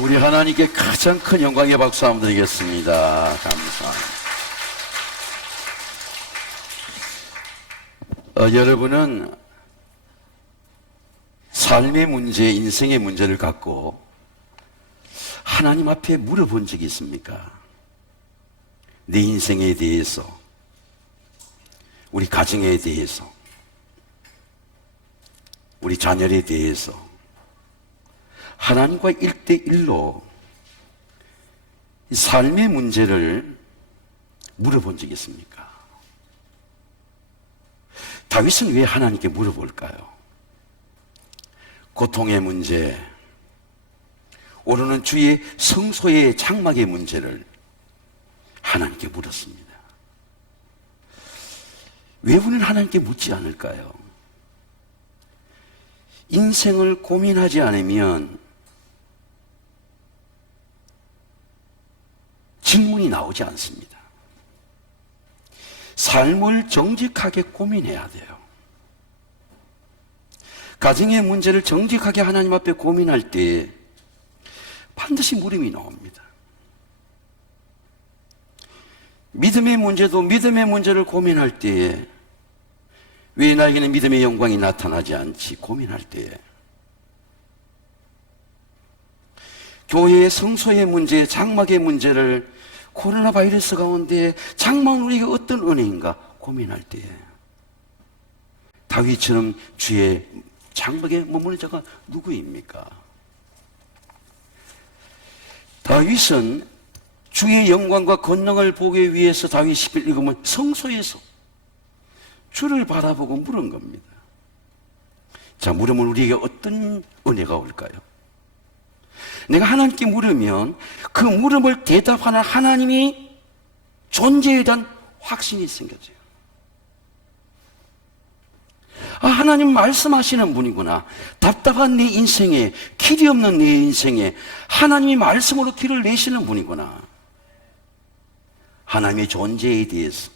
우리 하나님께 가장 큰 영광의 박수 한번 드리겠습니다. 감사합니다. 여러분은 삶의 문제, 인생의 문제를 갖고 하나님 앞에 물어본 적이 있습니까? 내 인생에 대해서, 우리 가정에 대해서, 우리 자녀에 대해서 하나님과 1대1로 삶의 문제를 물어본 적이 있습니까? 다윗은 왜 하나님께 물어볼까요? 고통의 문제, 오르는 주의 성소의 장막의 문제를 하나님께 물었습니다. 왜 우리는 하나님께 묻지 않을까요? 인생을 고민하지 않으면 질문이 나오지 않습니다. 삶을 정직하게 고민해야 돼요. 가정의 문제를 정직하게 하나님 앞에 고민할 때 반드시 물음이 나옵니다. 믿음의 문제도 믿음의 문제를 고민할 때에 왜 나에게는 믿음의 영광이 나타나지 않지 고민할 때에, 교회의 성소의 문제, 장막의 문제를 코로나 바이러스 가운데 장막은 우리에게 어떤 은혜인가 고민할 때에 다윗처럼 주의 장막에 머무는 자가 누구입니까? 다윗은 주의 영광과 권능을 보기 위해서 다윗 시편 읽으면 성소에서 주를 바라보고 물은 겁니다. 자, 물으면 우리에게 어떤 은혜가 올까요? 내가 하나님께 물으면 그 물음을 대답하는 하나님이 존재에 대한 확신이 생겨져요. 아, 하나님 말씀하시는 분이구나. 답답한 내 인생에, 길이 없는 내 인생에 하나님이 말씀으로 길을 내시는 분이구나. 하나님의 존재에 대해서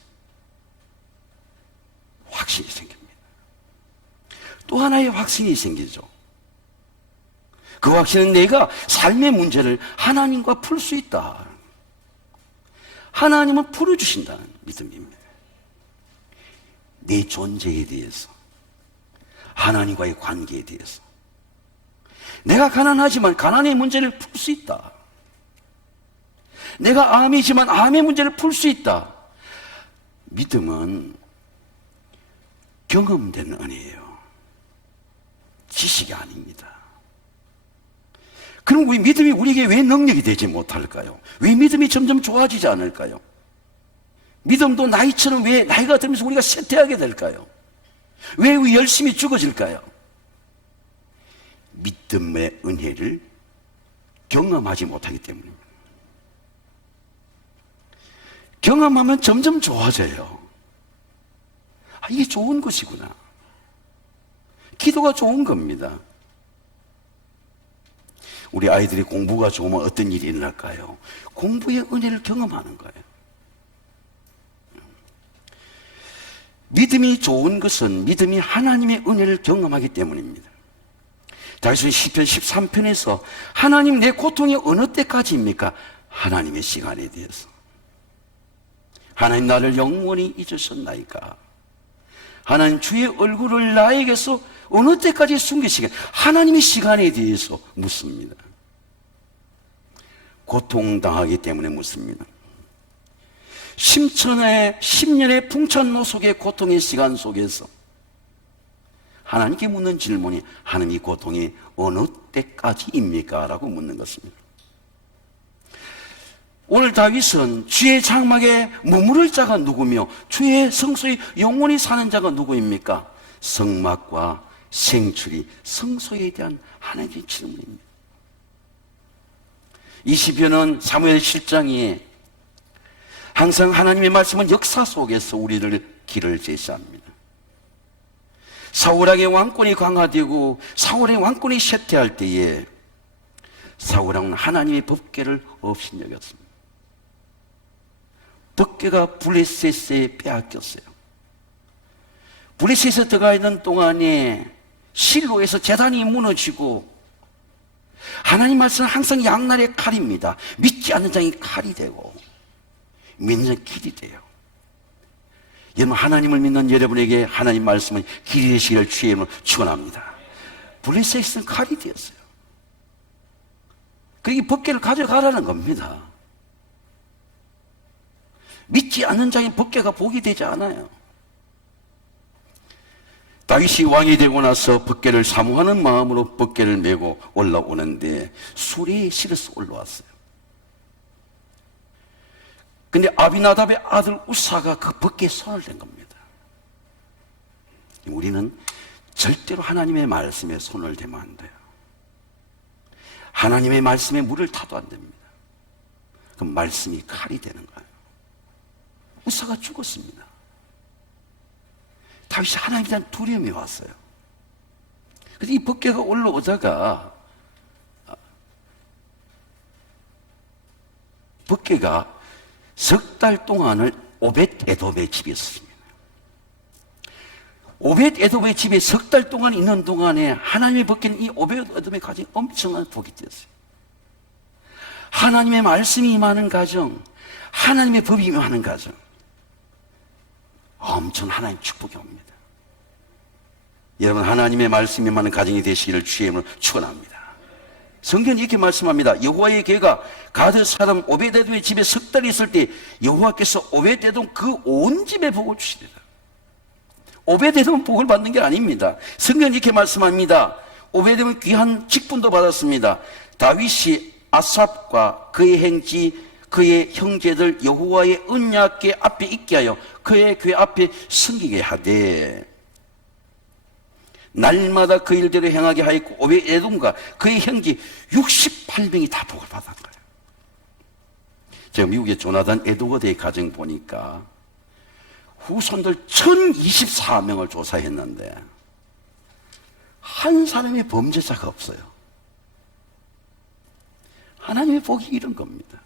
확신이 생깁니다. 또 하나의 확신이 생기죠. 그 확신은 내가 삶의 문제를 하나님과 풀 수 있다. 하나님은 풀어주신다는 믿음입니다. 내 존재에 대해서, 하나님과의 관계에 대해서. 내가 가난하지만 가난의 문제를 풀 수 있다. 내가 암이지만 암의 문제를 풀 수 있다. 믿음은 경험된 은혜예요. 지식이 아닙니다. 그럼 우리 믿음이 우리에게 왜 능력이 되지 못할까요? 왜 믿음이 점점 좋아지지 않을까요? 믿음도 나이처럼 왜 나이가 들면서 우리가 쇠퇴하게 될까요? 왜 열심히 죽어질까요? 믿음의 은혜를 경험하지 못하기 때문입니다. 경험하면 점점 좋아져요. 아, 이게 좋은 것이구나. 기도가 좋은 겁니다. 우리 아이들이 공부가 좋으면 어떤 일이 일어날까요? 공부의 은혜를 경험하는 거예요. 믿음이 좋은 것은 믿음이 하나님의 은혜를 경험하기 때문입니다. 다윗은 시편 13편에서 하나님 내 고통이 어느 때까지입니까? 하나님의 시간에 대해서. 하나님 나를 영원히 잊으셨나이까? 하나님 주의 얼굴을 나에게서 어느 때까지 숨기시게? 하나님의 시간에 대해서 묻습니다. 고통당하기 때문에 묻습니다. 심천의 10년의 풍천노 속의 고통의 시간 속에서 하나님께 묻는 질문이 하나님 이 고통이 어느 때까지입니까? 라고 묻는 것입니다. 오늘 다윗은 주의 장막에 머무를 자가 누구며 주의 성소에 영원히 사는 자가 누구입니까? 성막과 생출이 성소에 대한 하나님의 질문입니다. 이 시편은 사무엘 실장이 항상 하나님의 말씀은 역사 속에서 우리를 길을 제시합니다. 사울왕의 왕권이 강화되고 사울의 왕권이 쇠퇴할 때에 사울왕은 하나님의 법궤를 업신여겼습니다. 법궤가 블레셋에 빼앗겼어요. 블레셋에 들어가 있는 동안에 실로에서 제단이 무너지고, 하나님 말씀은 항상 양날의 칼입니다. 믿지 않는 자의 칼이 되고 믿는 길이 돼요. 여러분, 하나님을 믿는 여러분에게 하나님 말씀은 길이 되시기를 주의 이름으로 축원합니다. 블레셋은 칼이 되었어요. 그러니 법궤를 가져가라는 겁니다. 믿지 않는 자의 법궤가 복이 되지 않아요. 다윗이 왕이 되고 나서 법궤를 사모하는 마음으로 법궤를 메고 올라오는데 수레에 실어서 올라왔어요. 근데 아비나답의 아들 우사가 그 법궤에 손을 댄 겁니다. 우리는 절대로 하나님의 말씀에 손을 대면 안 돼요. 하나님의 말씀에 물을 타도 안 됩니다. 그 말씀이 칼이 되는 거예요. 우사가 죽었습니다. 다윗이 하나님에 대한 두려움이 왔어요. 그래서 이 법궤가 올라오다가 법궤가 석 달 동안을 오벳 에돔의 집에 있었습니다. 오벳 에돔의 집에 석 달 동안 있는 동안에 하나님의 법궤는 이 오벳 에돔의 가정에 엄청난 복이 되었어요. 하나님의 말씀이 임하는 가정, 하나님의 법이 임하는 가정, 엄청 하나님 축복이 옵니다. 여러분, 하나님의 말씀이 임하는 가정이 되시기를 주의 이름으로 축원합니다. 성경이 이렇게 말씀합니다. 여호와의 괴가 가드 사람 오벳에돔의 집에 석 달 있을 때 여호와께서 오벳에돔 그 온 집에 복을 주시리라. 오벳에돔은 복을 받는 게 아닙니다. 성경이 이렇게 말씀합니다. 오벳에돔은 귀한 직분도 받았습니다. 다윗이 아삽과 그의 행지 그의 형제들 여호와의 언약궤 앞에 있게 하여 그의 궤 앞에 섬기게 하되 날마다 그 일대로 행하게 하였고 오벳에돔과 그의 형제 68명이 다 복을 받은 거예요. 제가 미국의 조나단 에드워드의 가정 보니까 후손들 1024명을 조사했는데 한 사람의 범죄자가 없어요. 하나님의 복이 이런 겁니다.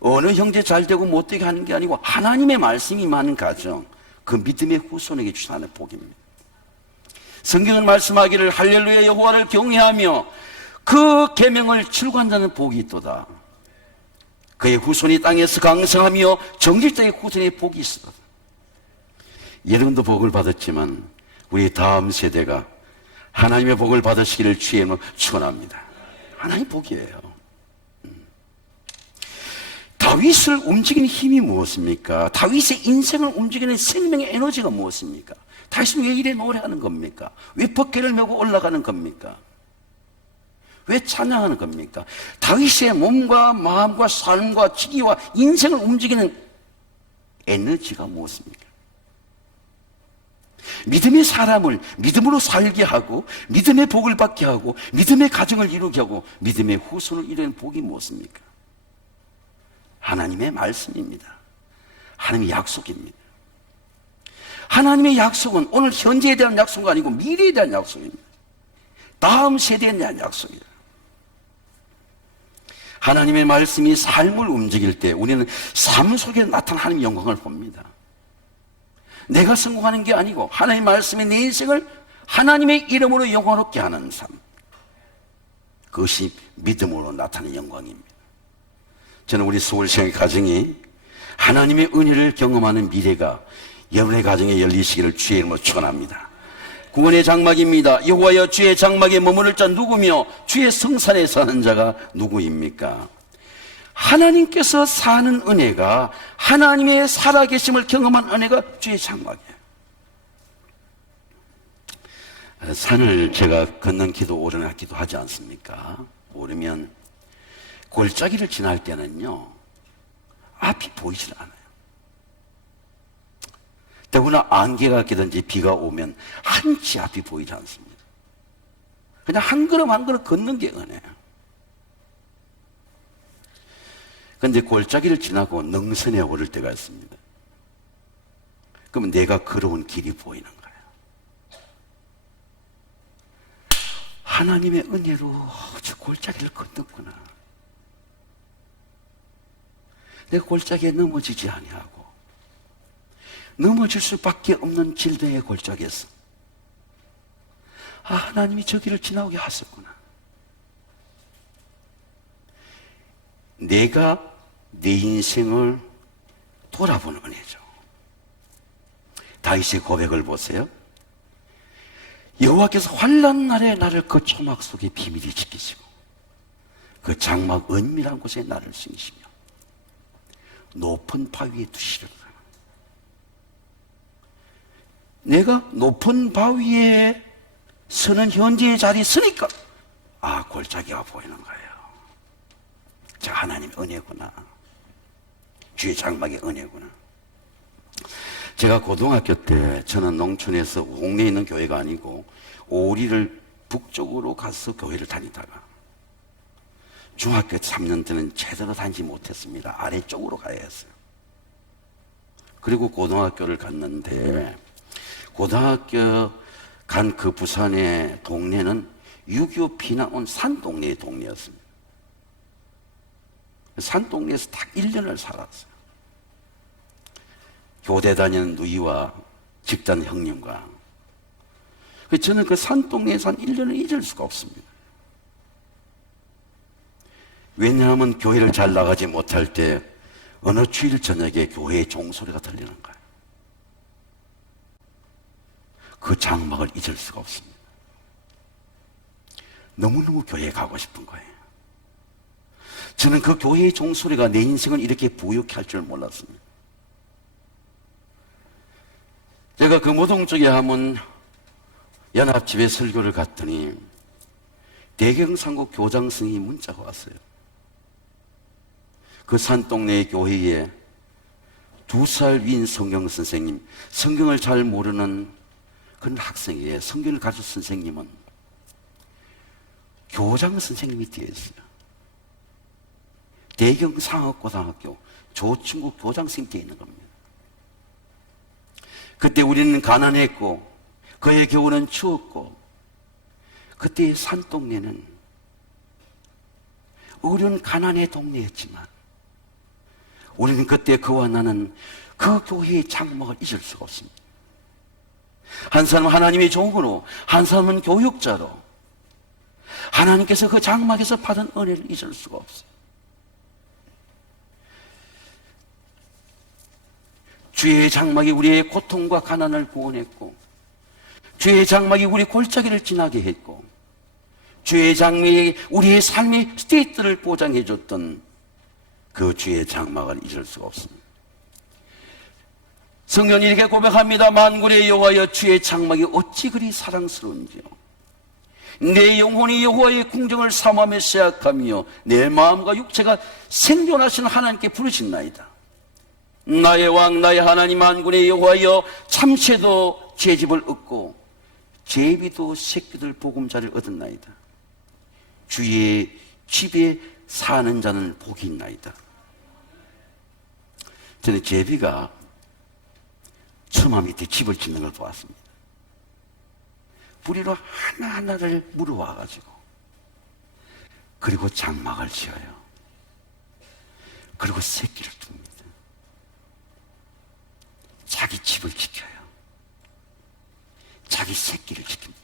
어느 형제 잘 되고 못되게 하는 게 아니고 하나님의 말씀이 많은 가정, 그 믿음의 후손에게 주시는 복입니다. 성경은 말씀하기를 할렐루야 여호와를 경외하며 그 계명을 출구한 자는 복이 있도다. 그의 후손이 땅에서 강성하며 정직자의 후손의 복이 있어다. 여러분도 복을 받았지만 우리 다음 세대가 하나님의 복을 받으시기를 주의 이름으로 축원합니다. 하나님 복이에요. 다윗을 움직이는 힘이 무엇입니까? 다윗의 인생을 움직이는 생명의 에너지가 무엇입니까? 다윗은 왜 이래 노래하는 겁니까? 왜 법궤를 메고 올라가는 겁니까? 왜 찬양하는 겁니까? 다윗의 몸과 마음과 삶과 지기와 인생을 움직이는 에너지가 무엇입니까? 믿음의 사람을 믿음으로 살게 하고 믿음의 복을 받게 하고 믿음의 가정을 이루게 하고 믿음의 후손을 이루는 복이 무엇입니까? 하나님의 말씀입니다. 하나님의 약속입니다. 하나님의 약속은 오늘 현재에 대한 약속이 아니고 미래에 대한 약속입니다. 다음 세대에 대한 약속이에요. 하나님의 말씀이 삶을 움직일 때 우리는 삶 속에 나타난 하나님의 영광을 봅니다. 내가 성공하는 게 아니고 하나님의 말씀이 내 인생을 하나님의 이름으로 영광롭게 하는 삶, 그것이 믿음으로 나타나는 영광입니다. 저는 우리 서울시의 가정이 하나님의 은혜를 경험하는 미래가 여러분의 가정에 열리시기를 주의 이름으로 축원합니다. 구원의 장막입니다. 여호와여 주의 장막에 머무를 자 누구며 주의 성산에 사는 자가 누구입니까? 하나님께서 사는 은혜가, 하나님의 살아계심을 경험한 은혜가 주의 장막이에요. 산을 제가 걷는 기도 오르나 기도 하지 않습니까? 오르면 골짜기를 지날 때는요 앞이 보이질 않아요. 더구나 안개가 끼든지 비가 오면 한치 앞이 보이지 않습니다. 그냥 한 걸음 한 걸음 걷는 게 은혜예요. 그런데 골짜기를 지나고 능선에 오를 때가 있습니다. 그러면 내가 걸어온 길이 보이는 거예요. 하나님의 은혜로 저 골짜기를 걷었구나. 내가 골짜기에 넘어지지 아니하고 넘어질 수밖에 없는 질병의 골짜기에서 하나님이 저 길을 지나오게 하셨구나. 내가 내 인생을 돌아보는 은혜죠. 다윗의 고백을 보세요. 여호와께서 환난 날에 나를 그 초막 속에 비밀히 지키시고 그 장막 은밀한 곳에 나를 숨기시며 높은 바위에 두시리라. 내가 높은 바위에 서는 현재의 자리에 서니까 골짜기가 보이는 거예요. 자, 하나님의 은혜구나. 주의 장막의 은혜구나. 제가 고등학교 때 저는 농촌에서 옥내에 있는 교회가 아니고 오리를 북쪽으로 가서 교회를 다니다가 중학교 3년 때는 제대로 다니지 못했습니다. 아래쪽으로 가야 했어요. 그리고 고등학교를 갔는데 고등학교 간 그 부산의 동네는 6.25 피난 온 산동네의 동네였습니다. 산동네에서 딱 1년을 살았어요. 교대 다니는 누이와 집단 형님과. 저는 그 산동네에서 한 1년을 잊을 수가 없습니다. 왜냐하면 교회를 잘 나가지 못할 때 어느 주일 저녁에 교회의 종소리가 들리는 거예요. 그 장막을 잊을 수가 없습니다. 너무너무 교회에 가고 싶은 거예요. 저는 그 교회의 종소리가 내 인생을 이렇게 부유케 할 줄 몰랐습니다. 제가 그 모동 쪽에 한번 연합집에 설교를 갔더니 대경상고 교장 선생님이 문자가 왔어요. 그 산동네의 교회에 2살 위인 성경 선생님, 성경을 잘 모르는 그런 학생이에요. 성경을 가르쳐 선생님은 교장 선생님이 되어 있어요. 대경상업고등학교 조충국 교장 선생님이 되어 있는 겁니다. 그때 우리는 가난했고 그의 교훈은 추웠고 그때의 산동네는 어려운 가난의 동네였지만 우리는 그때 그와 나는 그 교회의 장막을 잊을 수가 없습니다. 한 사람은 하나님의 종으로, 한 사람은 교육자로 하나님께서 그 장막에서 받은 은혜를 잊을 수가 없어요. 주의 장막이 우리의 고통과 가난을 구원했고 주의 장막이 우리 골짜기를 지나게 했고 주의 장막이 우리의 삶의 스테이트를 보장해 줬던 그 주의 장막을 잊을 수가 없습니다. 성경이 이렇게 고백합니다. 만군의 여호와여 주의 장막이 어찌 그리 사랑스러운지요. 내 영혼이 여호와의 궁정을 삼하며 세약하며 내 마음과 육체가 생존하신 하나님께 부르신나이다. 나의 왕 나의 하나님 만군의 여호와여 참새도 제 집을 얻고 제비도 새끼들 보금자리를 얻었나이다. 주의 집에 사는 자는 복이 있나이다. 저는 제비가 처마 밑에 집을 짓는 걸 보았습니다. 뿌리로 하나하나를 물어와가지고 그리고 장막을 지어요. 그리고 새끼를 둡니다. 자기 집을 지켜요. 자기 새끼를 지킵니다.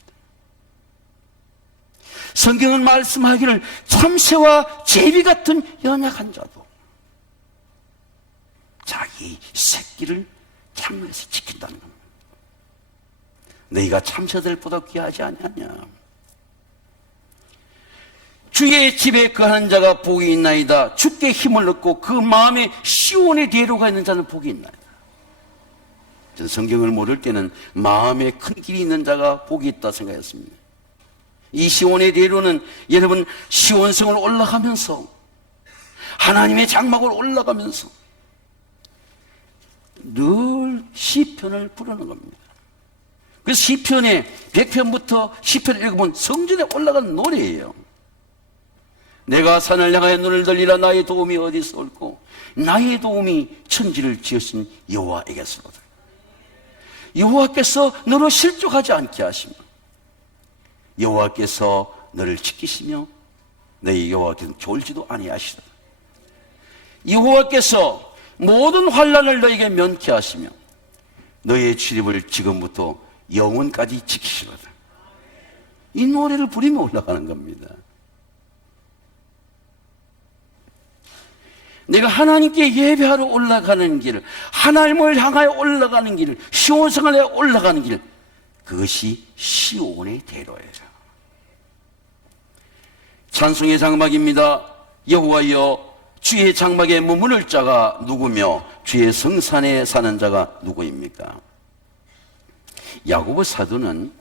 성경은 말씀하기를 참새와 제비 같은 연약한 자도 자기 새끼를 장막에서 지킨다는 겁니다. 너희가 참새들보다 귀하지 아니하냐. 주의 집에 거하는 자가 복이 있나이다. 주께 힘을 얻고 그 마음에 시온의 대로가 있는 자는 복이 있나이다. 저는 성경을 모를 때는 마음에 큰 길이 있는 자가 복이 있다 생각했습니다. 이 시온의 대로는 여러분 시온성을 올라가면서 하나님의 장막을 올라가면서 늘 시편을 부르는 겁니다. 그래서 시편의 100편부터 시편을 읽으면 성전에 올라가는 노래예요. 내가 산을 향하여 눈을 들리라. 나의 도움이 어디서 올고 나의 도움이 천지를 지으신 여호와에게서로다. 여호와께서 너를 실족하지 않게 하시며 여호와께서 너를 지키시며 너희 여호와께서는 졸지도 아니하시다. 여호와께서 모든 환난을 너에게 면케 하시며 너의 출입을 지금부터 영원까지 지키시로다. 이 노래를 부리며 올라가는 겁니다. 내가 하나님께 예배하러 올라가는 길, 하나님을 향하여 올라가는 길, 시온성을 향해 올라가는 길, 그것이 시온의 대로예요. 찬송의 장막입니다. 여호와여, 주의 장막에 머무를 자가 누구며 주의 성산에 사는 자가 누구입니까? 야고보 사도는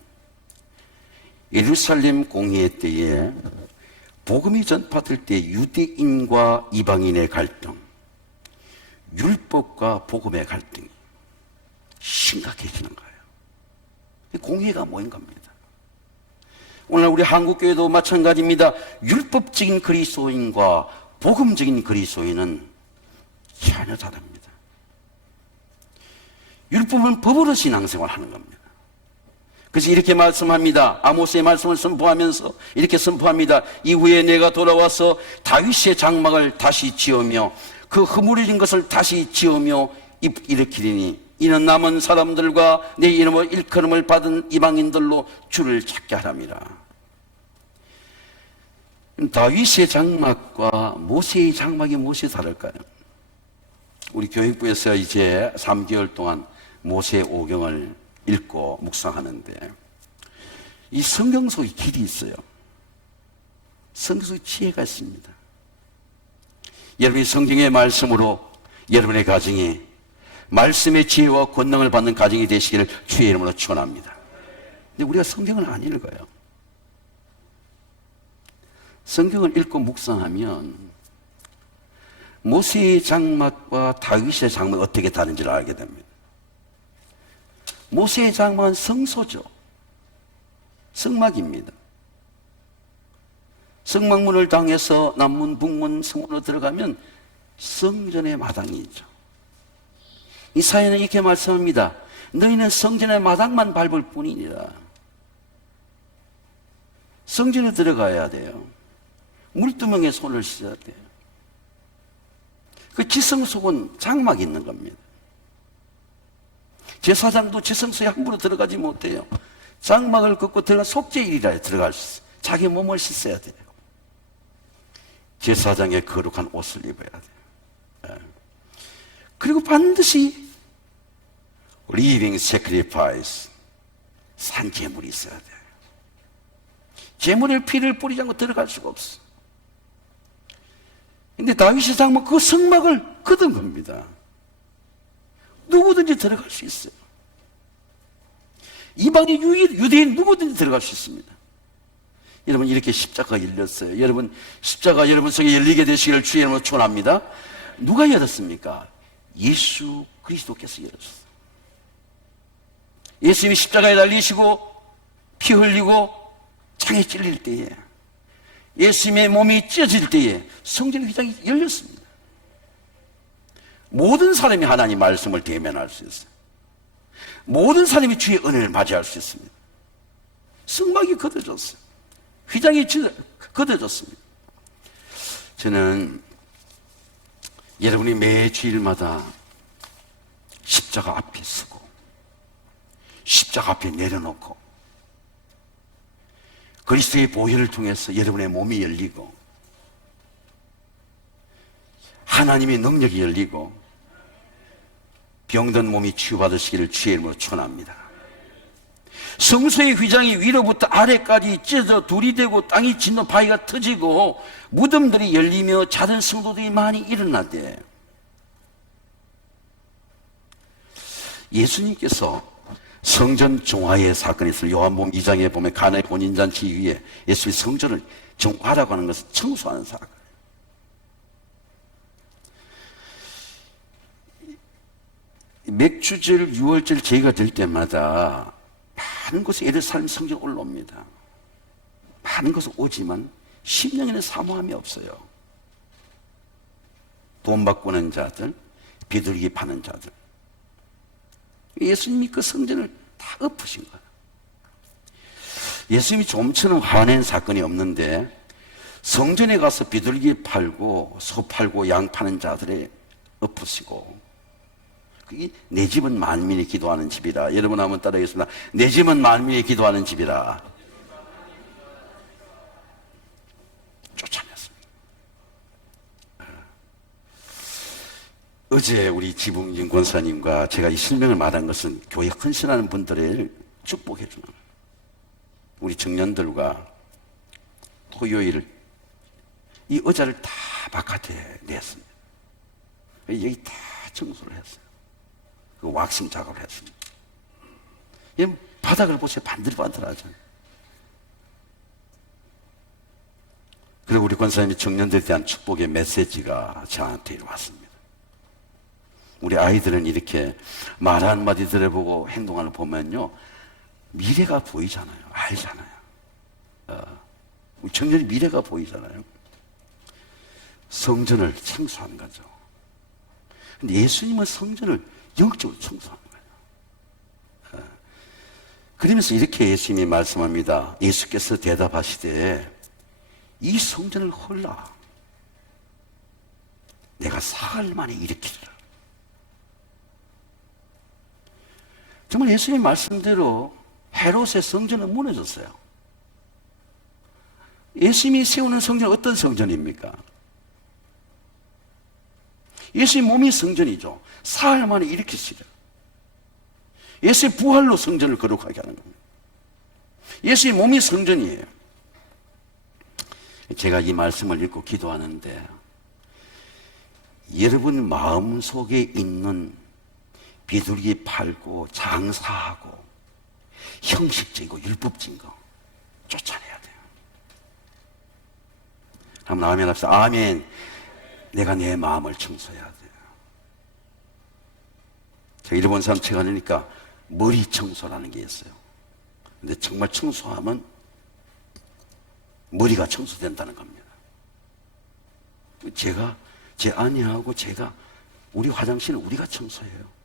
예루살렘 공회 때에 복음이 전파될 때 유대인과 이방인의 갈등, 율법과 복음의 갈등이 심각해지는 거예요. 공회가 모인 겁니다. 오늘 우리 한국교회도 마찬가지입니다. 율법적인 그리스도인과 복음적인 그리스도인은 전혀 다릅니다. 율법은 법으로 신앙생활을 하는 겁니다. 그래서 이렇게 말씀합니다. 아모스의 말씀을 선포하면서 이렇게 선포합니다. 이후에 내가 돌아와서 다윗의 장막을 다시 지으며 그 허물어진 것을 다시 지으며 일으키리니 이는 남은 사람들과 내 이름을 일컬음을 받은 이방인들로 주를 찾게 하람이라. 다윗의 장막과 모세의 장막이 무엇이 다를까요? 우리 교육부에서 이제 3개월 동안 모세 오경을 읽고 묵상하는데 이 성경 속에 길이 있어요. 성경 속에 지혜가 있습니다. 여러분이 성경의 말씀으로 여러분의 가정이 말씀의 지혜와 권능을 받는 가정이 되시기를 주의 이름으로 축원합니다. 근데 우리가 성경을 안 읽어요. 성경을 읽고 묵상하면 모세의 장막과 다윗의 장막이 어떻게 다른지를 알게 됩니다. 모세의 장막은 성소죠. 성막입니다. 성막문을 당해서 남문, 북문, 성문으로 들어가면 성전의 마당이 있죠. 이사야는 이렇게 말씀합니다. 너희는 성전의 마당만 밟을 뿐이니라. 성전에 들어가야 돼요. 물두멍에 손을 씻어야 돼요. 그 지성속은 장막이 있는 겁니다. 제사장도 지성소에 함부로 들어가지 못해요. 장막을 걷고 들어가 속죄일이라 들어갈 수 있어요. 자기 몸을 씻어야 돼요. 제사장의 거룩한 옷을 입어야 돼요. 그리고 반드시 living sacrifice, 산제물이 있어야 돼요. 제물의 피를 뿌리지 않고 들어갈 수가 없어. 근데 다윗의 장막 그 성막을 걷은 겁니다. 누구든지 들어갈 수 있어요. 이방인 유대인 누구든지 들어갈 수 있습니다. 여러분 이렇게 십자가가 열렸어요. 여러분 십자가 여러분 속에 열리게 되시기를 주의 이름으로 축원합니다. 누가 열었습니까? 예수 그리스도께서 열었어요. 예수님이 십자가에 달리시고 피 흘리고 창에 찔릴 때에 예수님의 몸이 찢어질 때에 성전의 휘장이 열렸습니다. 모든 사람이 하나님 말씀을 대면할 수 있어요. 모든 사람이 주의 은혜를 맞이할 수 있습니다. 성막이 걷어졌어요. 휘장이 걷어졌습니다. 저는 여러분이 매 주일마다 십자가 앞에 서고 십자가 앞에 내려놓고 그리스도의 보혈을 통해서 여러분의 몸이 열리고 하나님의 능력이 열리고 병든 몸이 치유받으시기를 주의 이름으로 축원합니다. 성소의 휘장이 위로부터 아래까지 찢어져 둘이 되고 땅이 짓는 바위가 터지고 무덤들이 열리며 자던 성도들이 많이 일어나대. 예수님께서 성전 정화의 사건이 있어요. 요한복음 2장에 보면 가나의 혼인잔치 위에 예수님이 성전을 정화라고 하는 것은 청소하는 사건. 맥주절, 유월절 제가 될 때마다 많은 곳에 예루살렘 성전 올라옵니다. 많은 곳에 오지만 심령에는 사모함이 없어요. 돈 바꾸는 자들, 비둘기 파는 자들. 예수님이 그 성전을 다 엎으신 거예요. 예수님이 좀처럼 화낸 사건이 없는데 성전에 가서 비둘기 팔고 소 팔고 양 파는 자들에 엎으시고 내 집은 만민이 기도하는 집이라. 여러분 한번 따라하겠습니다. 내 집은 만민이 기도하는 집이라. 어제 우리 지붕진 권사님과 제가 이 실명을 말한 것은 교회 헌신하는 분들을 축복해 주는 거예요. 우리 청년들과 토요일 이 의자를 다 바깥에 냈습니다. 여기 다 청소를 했어요. 그 왁싱 작업을 했습니다. 이 바닥을 보세요. 반들반들하죠. 그리고 우리 권사님이 청년들에 대한 축복의 메시지가 저한테 왔습니다. 우리 아이들은 이렇게 말 한마디 들어보고 행동하는 거 보면요, 미래가 보이잖아요. 알잖아요. 우리 청년이 미래가 보이잖아요. 성전을 청소하는 거죠. 근데 예수님은 성전을 영적으로 청소하는 거예요. 그러면서 이렇게 예수님이 말씀합니다. 예수께서 대답하시되 이 성전을 헐라 내가 사흘 만에 일으키리라. 정말 예수님 말씀대로 헤롯의 성전은 무너졌어요. 예수님이 세우는 성전은 어떤 성전입니까? 예수님 몸이 성전이죠. 사흘 만에 일으키시라. 예수의 부활로 성전을 거룩하게 하는 겁니다. 예수의 몸이 성전이에요. 제가 이 말씀을 읽고 기도하는데 여러분 마음속에 있는 비둘기 팔고 장사하고 형식적이고 율법적인 거 쫓아내야 돼요. 한번 아멘 합시다. 아멘. 내가 내 마음을 청소해야 돼요. 제가 일본 사람 책 하니까 머리 청소라는 게 있어요. 근데 정말 청소하면 머리가 청소된다는 겁니다. 제가 제 아내하고 제가 우리 화장실은 우리가 청소해요.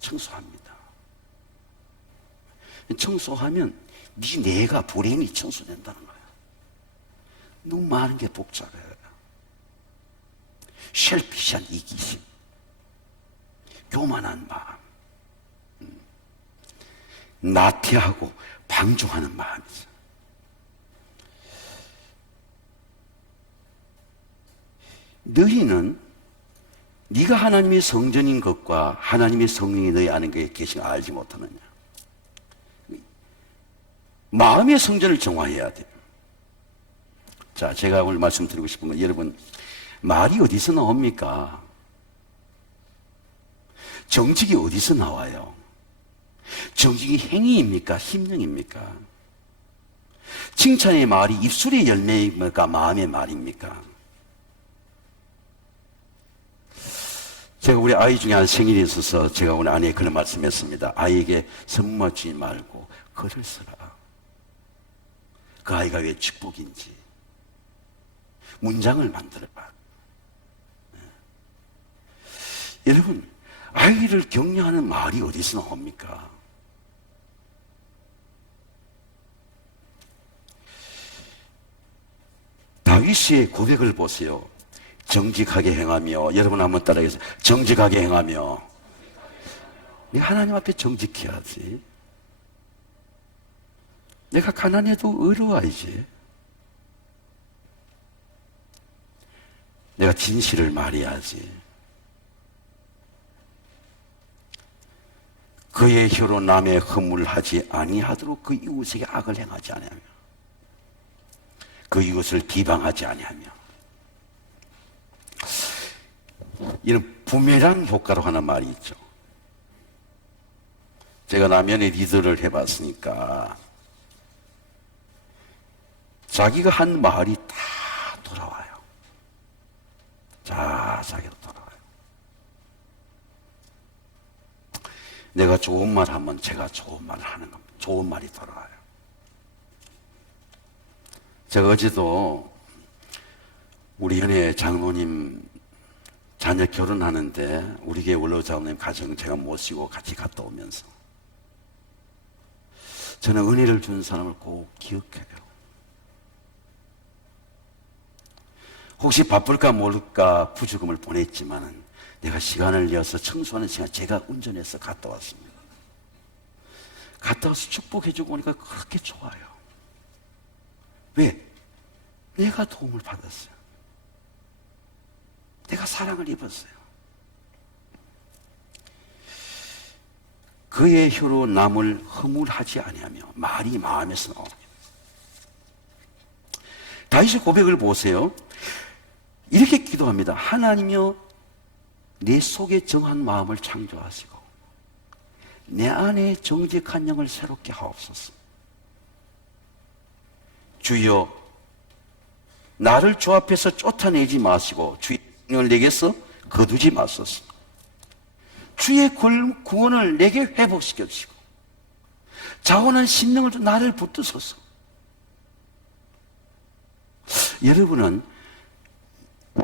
청소합니다. 청소하면 네 뇌가 불행이 청소된다는 거예요. 너무 많은 게 복잡해요. 셀피시한 이기심, 교만한 마음, 나태하고 방종하는 마음이죠. 너희는 네가 하나님의 성전인 것과 하나님의 성령이 너희 안에 계신 걸 알지 못하느냐. 마음의 성전을 정화해야 돼요. 자, 제가 오늘 말씀드리고 싶은 건 여러분, 말이 어디서 나옵니까? 정직이 어디서 나와요? 정직이 행위입니까? 심령입니까? 칭찬의 말이 입술의 열매입니까? 마음의 말입니까? 제가 우리 아이 중에 한 생일이 있어서 제가 우리 아내에 그런 말씀했습니다. 아이에게 선물 맞추지 말고 글을 써라. 그 아이가 왜 축복인지 문장을 만들어봐. 여러분, 아이를 격려하는 말이 어디서 나옵니까? 다윗의 고백을 보세요. 정직하게 행하며, 여러분 한번 따라해서 정직하게 행하며. 하나님 앞에 정직해야지. 내가 가난해도 의로워야지. 내가 진실을 말해야지. 그의 혀로 남의 허물하지 아니하도록 그 이웃에게 악을 행하지 아니하며 그 이웃을 비방하지 아니하며. 이런 부메랑 효과로 하는 말이 있죠. 제가 남편의 리더를 해봤으니까 자기가 한 말이 다 돌아와요. 자, 자기도 돌아와요. 내가 좋은 말 하면 제가 좋은 말을 하는 겁니다. 좋은 말이 돌아와요. 제가 어제도 우리 현애 장로님 자녀 결혼하는데 우리 교회 원로 장로님 가정 제가 모시고 같이 갔다 오면서 저는 은혜를 준 사람을 꼭 기억해요. 혹시 바쁠까 모를까 부주금을 보냈지만은 내가 시간을 내어서 청소하는 시간 제가 운전해서 갔다 왔습니다. 갔다 와서 축복해주고 오니까 그렇게 좋아요. 왜? 내가 도움을 받았어요. 내가 사랑을 입었어요. 그의 혀로 남을 허물하지 아니하며 말이 마음에서 나옵니다. 다윗의 고백을 보세요. 이렇게 기도합니다. 하나님이여 내 속에 정한 마음을 창조하시고 내 안에 정직한 영을 새롭게 하옵소서. 주여 나를 주 앞에서 쫓아내지 마시고 주의 영을 내게서 거두지 마소서. 주의 구원을 내게 회복시켜 주시고 자원한 심령을 나를 붙드소서. 여러분은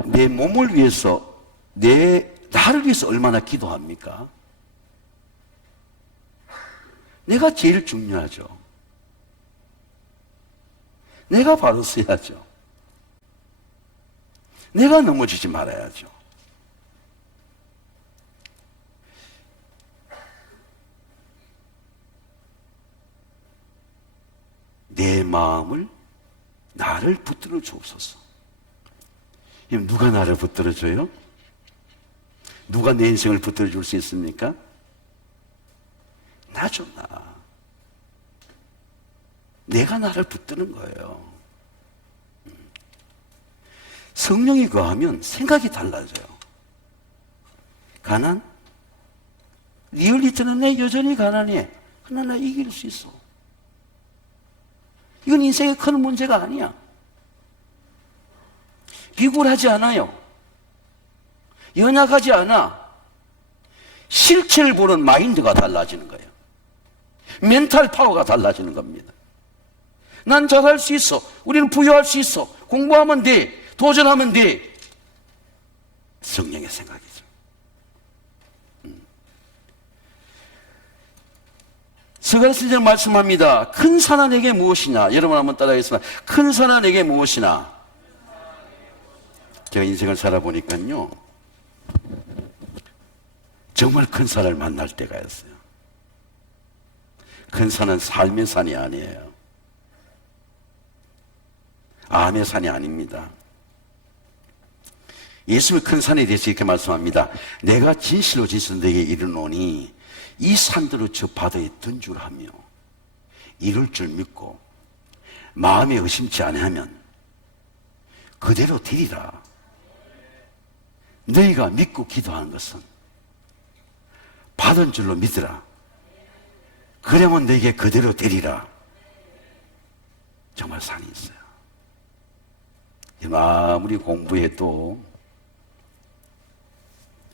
내 몸을 위해서 나를 위해서 얼마나 기도합니까? 내가 제일 중요하죠. 내가 바로 서야죠. 내가 넘어지지 말아야죠. 내 마음을 나를 붙들어 주옵소서. 누가 나를 붙들어 줘요? 누가 내 인생을 붙들어 줄 수 있습니까? 나죠, 나. 내가 나를 붙드는 거예요. 성령이 거하면 생각이 달라져요. 가난? 리얼리티는 내 여전히 가난해. 그러나 나 이길 수 있어. 이건 인생의 큰 문제가 아니야. 비굴하지 않아요. 연약하지 않아. 실체를 보는 마인드가 달라지는 거예요. 멘탈 파워가 달라지는 겁니다. 난 잘할 수 있어. 우리는 부여할 수 있어. 공부하면 돼. 도전하면 돼. 성령의 생각이죠. 스가랴서 말씀합니다. 큰 산아 내게 무엇이냐. 여러분 한번 따라하겠습니다. 큰 산아 내게 무엇이냐. 제가 인생을 살아보니까요, 정말 큰 산을 만날 때가 있어요. 큰 산은 삶의 산이 아니에요. 암의 산이 아닙니다. 예수의 큰 산에 대해서 이렇게 말씀합니다. 내가 진실로 너에게 이르노니 이 산들을 저 바다에 던주라하며 이룰 줄 믿고 마음에 의심치 아니하면 그대로 되리라. 너희가 믿고 기도하는 것은 받은 줄로 믿으라. 그러면 너에게 그대로 되리라. 정말 산이 있어요. 아무리 공부해도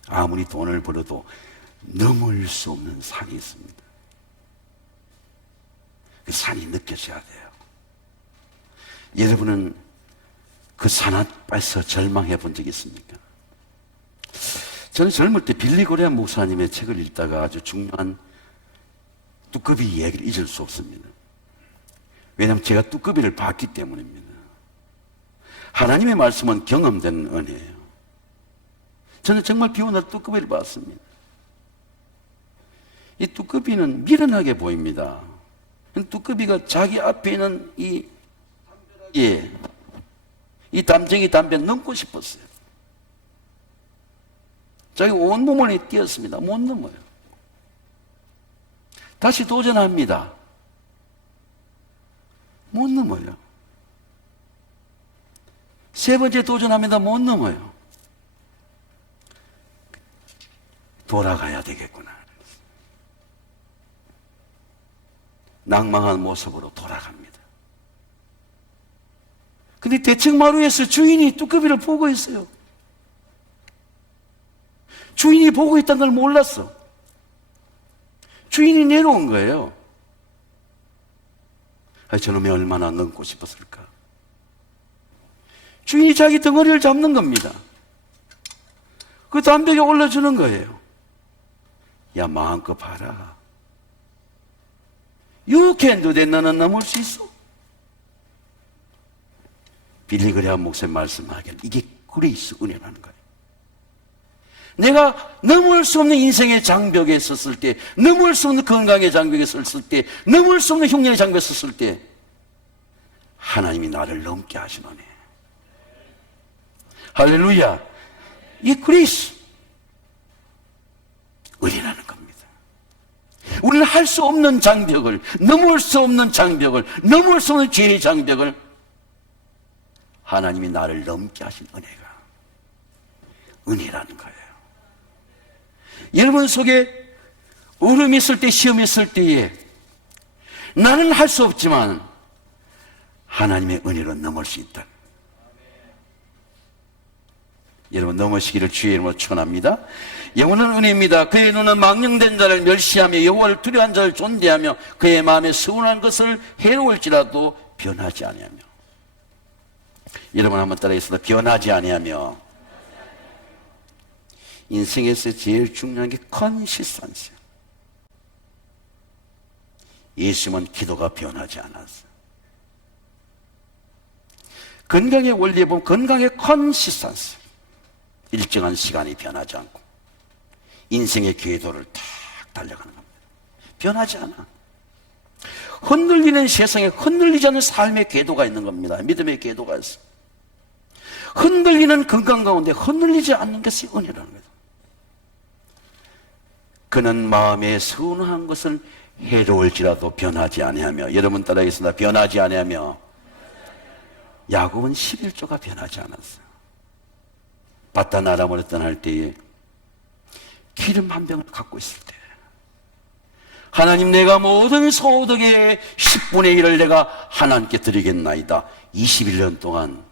아무리 돈을 벌어도 넘을 수 없는 산이 있습니다. 그 산이 느껴져야 돼요. 여러분은 그 산 앞에서 절망해 본 적 있습니까? 저는 젊을 때 빌리 그레이엄 목사님의 책을 읽다가 아주 중요한 뚜꺼비 이야기를 잊을 수 없습니다. 왜냐하면 제가 뚜꺼비를 봤기 때문입니다. 하나님의 말씀은 경험된 은혜예요. 저는 정말 비 오는 날 뚜꺼비를 봤습니다. 이 뚜꺼비는 미련하게 보입니다. 뚜꺼비가 자기 앞에 있는 이 담쟁이 담배 넘고 싶었어요. 자기 온몸을 뛰었습니다. 못 넘어요. 다시 도전합니다. 못 넘어요. 세 번째 도전합니다. 못 넘어요. 돌아가야 되겠구나. 낭망한 모습으로 돌아갑니다. 근데 대청마루에서 주인이 뚜꺼비를 보고 있어요. 주인이 보고 있다는 걸 몰랐어. 주인이 내려온 거예요. 저놈이 얼마나 넘고 싶었을까. 주인이 자기 덩어리를 잡는 겁니다. 그 담배에 올려주는 거예요. 야, 마음껏 봐라. You can do that. 너는 넘을 수 있어. 빌리 그레이엄 목사님 말씀하기를 이게 그레이스 은혜라는 거예요. 내가 넘을 수 없는 인생의 장벽에 섰을 때, 넘을 수 없는 건강의 장벽에 섰을 때, 넘을 수 없는 흉년의 장벽에 섰을 때 하나님이 나를 넘게 하시노니. 할렐루야. 이 그레이스, 은혜라는 겁니다. 우리는 할 수 없는 장벽을, 넘을 수 없는 장벽을, 넘을 수 없는 죄의 장벽을 하나님이 나를 넘게 하신 은혜가 은혜라는 거예요. 여러분 속에 어려움이 있을 때, 시험이 있을 때에 나는 할 수 없지만 하나님의 은혜로 넘을 수 있다. 여러분 넘으시기를 주의 이름으로 축원합니다. 영원한 은혜입니다. 그의 눈은 망령된 자를 멸시하며 여호와를 두려워한 자를 존대하며 그의 마음에 서운한 것을 해로울지라도 변하지 아니하며. 여러분 한번 따라해서 변하지 아니하며. 인생에서 제일 중요한 게 컨시스턴시야. 예수님은 기도가 변하지 않았어요. 건강의 원리에 보면 건강의 컨시스턴시, 일정한 시간이 변하지 않고 인생의 궤도를 탁 달려가는 겁니다. 변하지 않아. 흔들리는 세상에 흔들리지 않는 삶의 궤도가 있는 겁니다. 믿음의 궤도가 있어. 흔들리는 건강 가운데 흔들리지 않는 것이 은혜라는 거예요. 그는 마음에 서운한 것을 해로울지라도 변하지 아니하며. 여러분 따라하겠습니다. 변하지 아니하며. 야곱은 11조가 변하지 않았어요. 바단 아람으로 떠날 때에 기름 한 병을 갖고 있을 때, 하나님 내가 모든 소득의 10분의 1을 내가 하나님께 드리겠나이다. 21년 동안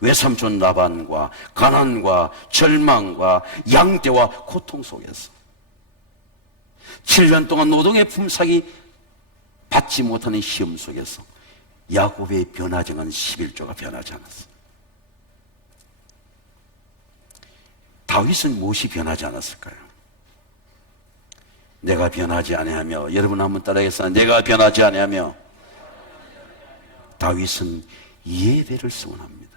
외삼촌 라반과 가난과 절망과 양떼와 고통 속에서 7년 동안 노동의 품삯이 받지 못하는 시험 속에서 야곱의 변하지 않은 11조가 변하지 않았어. 다윗은 무엇이 변하지 않았을까요? 내가 변하지 아니하며. 여러분 한번 따라해서 내가 변하지 아니하며. 다윗은 예배를 소원합니다.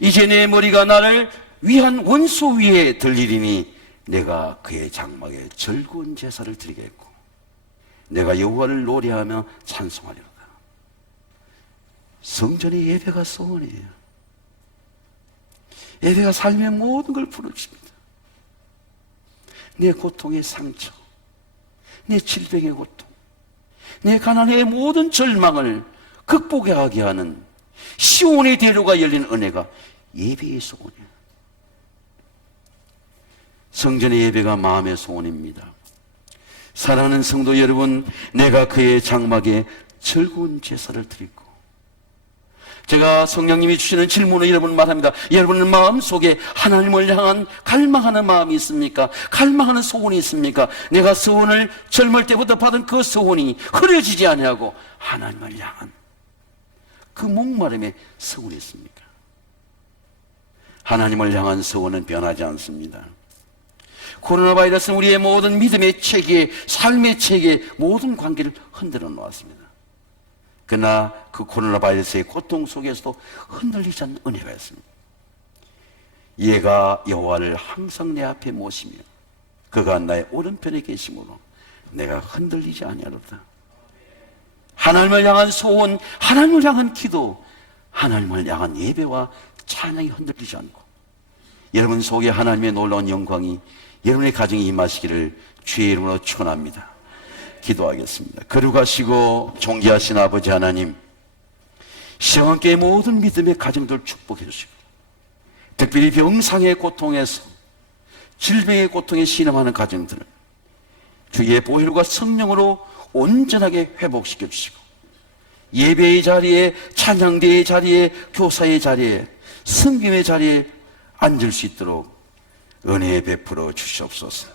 이제 내 머리가 나를 위한 원수 위에 들리리니 내가 그의 장막에 즐거운 제사를 드리겠고 내가 여호와를 노래하며 찬송하리로다. 성전의 예배가 소원이에요. 예배가 삶의 모든 걸 풀어줍니다. 내 고통의 상처, 내 질병의 고통, 내 가난의 모든 절망을 극복하게 하는 시온의 대로가 열린 은혜가 예배의 소원이에요. 성전의 예배가 마음의 소원입니다. 사랑하는 성도 여러분, 내가 그의 장막에 즐거운 제사를 드리고. 제가 성령님이 주시는 질문을 여러분 말합니다. 여러분 마음속에 하나님을 향한 갈망하는 마음이 있습니까? 갈망하는 소원이 있습니까? 내가 소원을 젊을 때부터 받은 그 소원이 흐려지지 아니하고 하나님을 향한 그 목마름에 소원이 있습니까? 하나님을 향한 소원은 변하지 않습니다. 코로나 바이러스는 우리의 모든 믿음의 체계, 삶의 체계, 모든 관계를 흔들어 놓았습니다. 그러나 그 코로나 바이러스의 고통 속에서도 흔들리지 않는 은혜가 있습니다. 얘가 여호와를 항상 내 앞에 모시며 그가 나의 오른편에 계심으로 내가 흔들리지 아니하리로다. 하나님을 향한 소원, 하나님을 향한 기도, 하나님을 향한 예배와 찬양이 흔들리지 않고 여러분 속에 하나님의 놀라운 영광이 여러분의 가정에 임하시기를 주의 이름으로 축원합니다. 기도하겠습니다. 거룩하시고 존귀하신 아버지 하나님, 시와 함께 모든 믿음의 가정들 축복해 주시고 특별히 병상의 고통에서 질병의 고통에 신음하는 가정들을 주의 보혈과 성령으로 온전하게 회복시켜 주시고 예배의 자리에, 찬양대의 자리에, 교사의 자리에, 섬김의 자리에 앉을 수 있도록 은혜 베풀어 주시옵소서.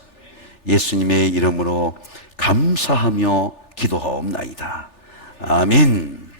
예수님의 이름으로 감사하며 기도하옵나이다. 아멘.